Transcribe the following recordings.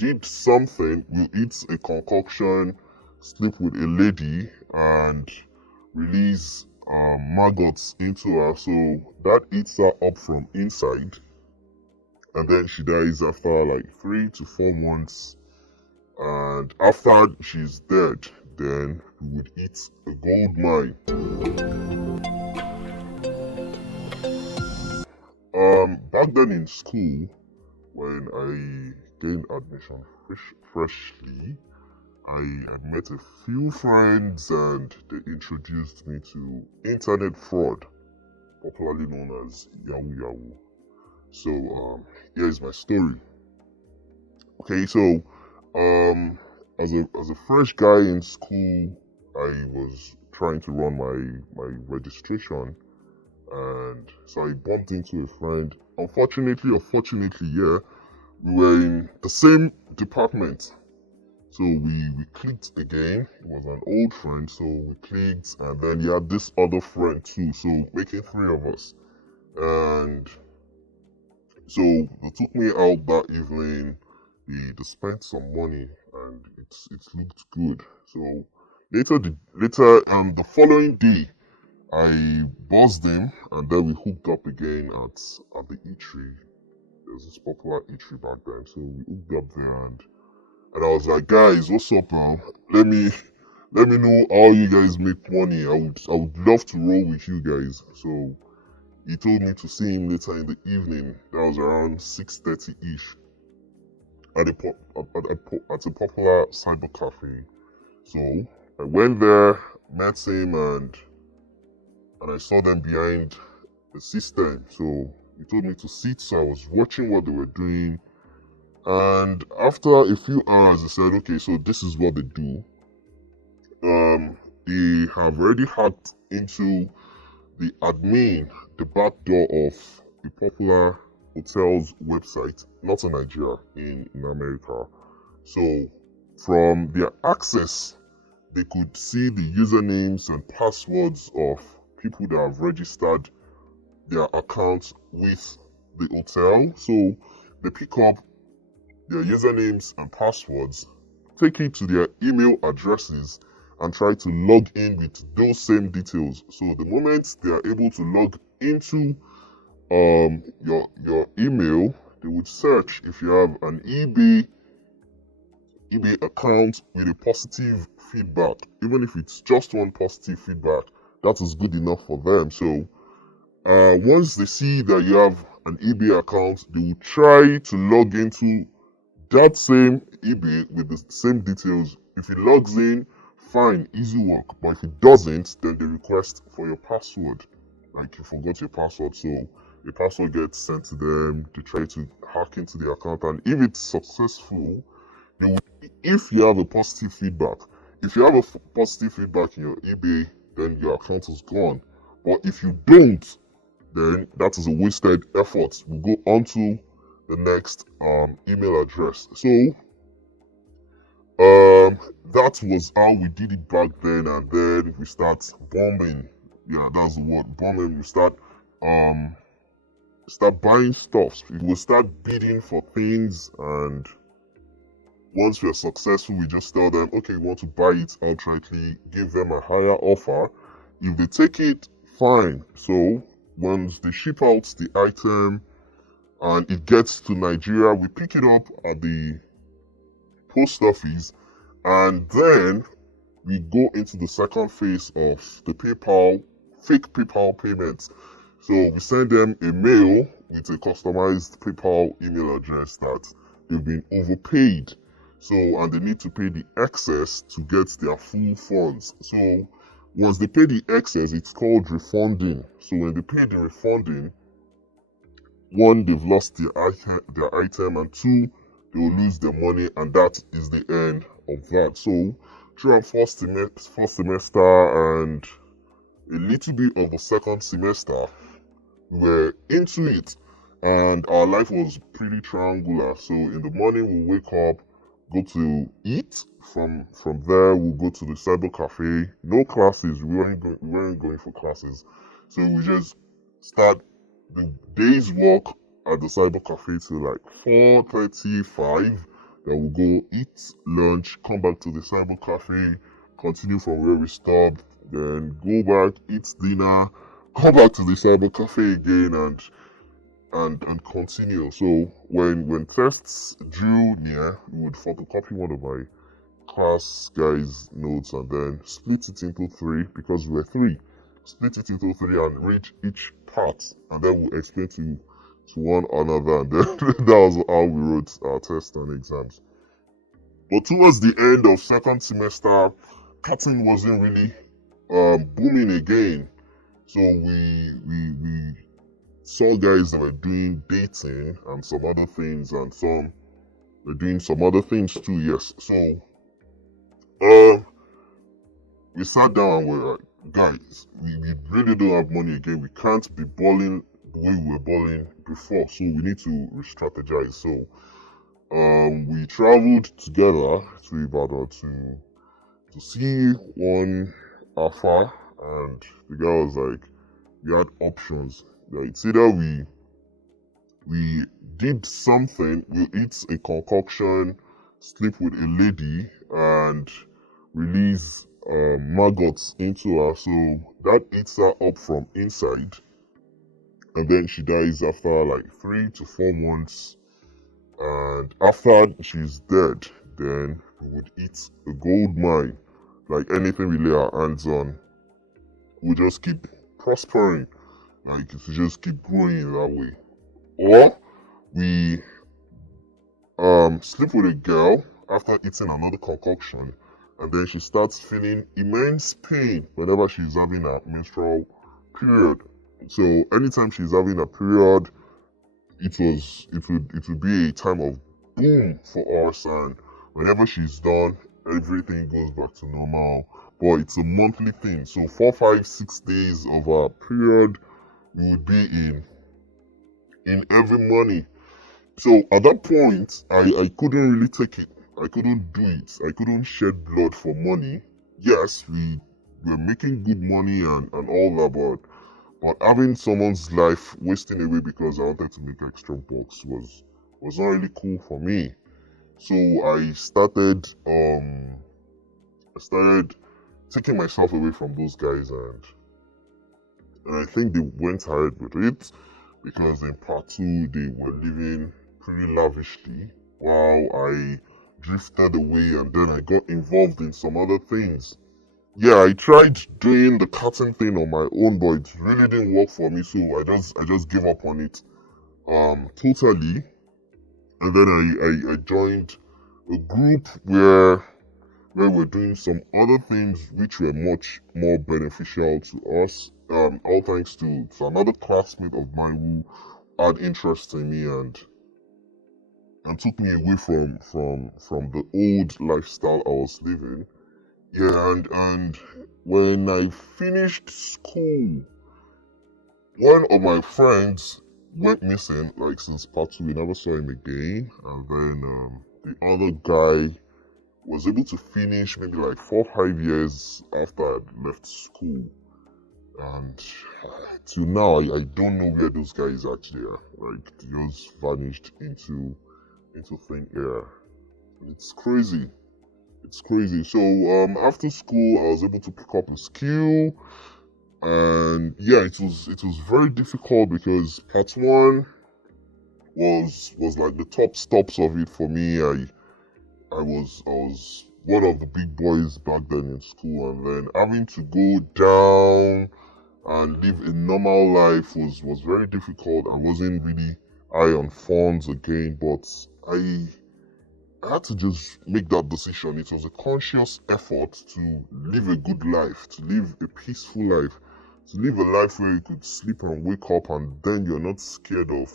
did something, we'll eat a concoction, sleep with a lady, and release maggots into her. So that eats her up from inside, and then she dies after like 3 to 4 months. And after she's dead, then we would eat a gold mine. Back then in school, when I gained admission freshly, I had met a few friends and they introduced me to internet fraud, popularly known as Yahoo Yahoo. So here's my story. Okay, so as a fresh guy in school, I was trying to run my registration, and so I bumped into a friend. Unfortunately or fortunately, yeah, we were in the same department. So we clicked again. It was an old friend, so we clicked, and then he had this other friend too, so making three of us. And so they took me out that evening. They spent some money, and it looked good. So the following day, I buzzed him, and then we hooked up again at the eatery. There's this popular eatery back then, so we hooked up there, and I was like, guys, what's up, man? Let me know how you guys make money. I would love to roll with you guys. So he told me to see him later in the evening. That was around 6:30 ish at a popular cyber cafe. So I went there, met him, and I saw them behind the system. So he told me to sit. So I was watching what they were doing. And after a few hours, they said, okay, so this is what they do. They have already hacked into the admin, the back door of a popular hotel's website, not in Nigeria, in America. So from their access, they could see the usernames and passwords of people that have registered their accounts with the hotel. So they pick up their usernames and passwords, take it to their email addresses, and try to log in with those same details. So the moment they are able to log into your email, they would search if you have an eBay account with a positive feedback. Even if it's just one positive feedback, that is good enough for them. So once they see that you have an eBay account, they will try to log into that same eBay with the same details. If it logs in, fine, easy work. But if it doesn't, then they request for your password. Like you forgot your password, so your password gets sent to them. They try to hack into the account, and if it's successful, if you have a positive feedback, if you have a positive feedback in your eBay, then your account is gone. But if you don't, then that is a wasted effort. We'll go on to the next email address. So that was how we did it back then, and then we start bombing. Yeah, that's the word, bombing. We start buying stuff. We will start bidding for things, and once we are successful, we just tell them, okay, we want to buy it outrightly, give them a higher offer. If they take it, fine. So once they ship out the item and it gets to Nigeria, we pick it up at the post office, and then we go into the second phase of the fake PayPal payments. So we send them a mail with a customized PayPal email address that they've been overpaid. So, and they need to pay the excess to get their full funds. So once they pay the excess, it's called refunding. So when they pay the refunding, one, they've lost their item, and two, they will lose their money, and that is the end of that. So throughout first semester and a little bit of the second semester, we were into it, and our life was pretty triangular. So in the morning we'll wake up, go to eat. From there we'll go to the cyber cafe. No classes. We weren't going for classes. So we just start the day's work at the cyber cafe till like 4:35. Then we'll go eat lunch, come back to the cyber cafe, continue from where we stopped, then go back, eat dinner, come back to the cyber cafe again, and continue. So when tests drew near, we would photocopy one of my class guys' notes and then split it into three because we were three. Split it into three and read each part, and then we'll explain to one another, and then that was how we wrote our tests and exams. But towards the end of second semester, cutting wasn't really booming again. So we saw guys that were doing dating and some other things, and some were doing some other things too. Yes. So we sat down and we were like, guys, we really don't have money again. We can't be balling the way we were balling before. So we need to re-strategize. So we traveled together to Ibadan to see one alpha, and the guy was like, we had options. Like, it's either we did something, we eat a concoction, sleep with a lady, and release maggots into her, so that eats her up from inside, and then she dies after like 3 to 4 months. And after she's dead, then we would eat a gold mine. Like anything we lay our hands on, we just keep prospering. Like if we just keep growing in that way. Or we sleep with a girl after eating another concoction, and then she starts feeling immense pain whenever she's having a menstrual period. So anytime she's having a period, it would be a time of boom for us, and whenever she's done, everything goes back to normal. But it's a monthly thing, so 4, 5, 6 days of a period we would be in every money. So at that point, I couldn't really take it. I couldn't do it. I couldn't shed blood for money. Yes, we were making good money and all that, but having someone's life wasting away because I wanted to make extra bucks was not really cool for me. So I started taking myself away from those guys, and I think they went ahead with it because in part two they were living pretty lavishly while I drifted away, and then I got involved in some other things. Yeah, I tried doing the cutting thing on my own, but it really didn't work for me, so I just gave up on it totally. And then I joined a group where we're doing some other things which were much more beneficial to us. All thanks to another classmate of mine who had interest in me and took me away from the old lifestyle I was living. Yeah, and when I finished school, one of my friends went missing. Like since part two, we never saw him again. And then the other guy was able to finish maybe like 4, 5 years after I'd left school. And till now, I don't know where those guys actually are. Like they just vanished into thin air. It's crazy. It's crazy. So after school, I was able to pick up a skill, and yeah, it was very difficult because part one was like the top stops of it for me. I was one of the big boys back then in school, and then having to go down and live a normal life was very difficult. I wasn't really high on funds again, but I had to just make that decision. It was a conscious effort to live a good life, to live a peaceful life, to live a life where you could sleep and wake up, and then you're not scared of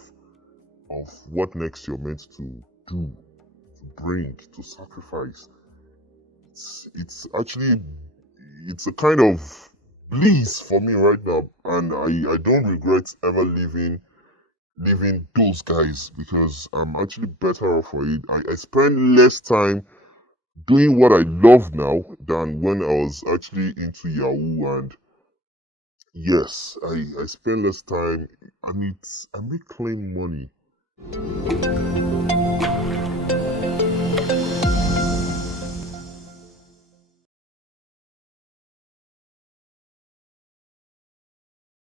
what next you're meant to do, to bring, to sacrifice. It's actually it's a kind of bliss for me right now, and I don't regret ever leaving those guys because I'm actually better off for it. I spend less time doing what I love now than when I was actually into Yahoo. And yes, I spend less time, and I make clean money.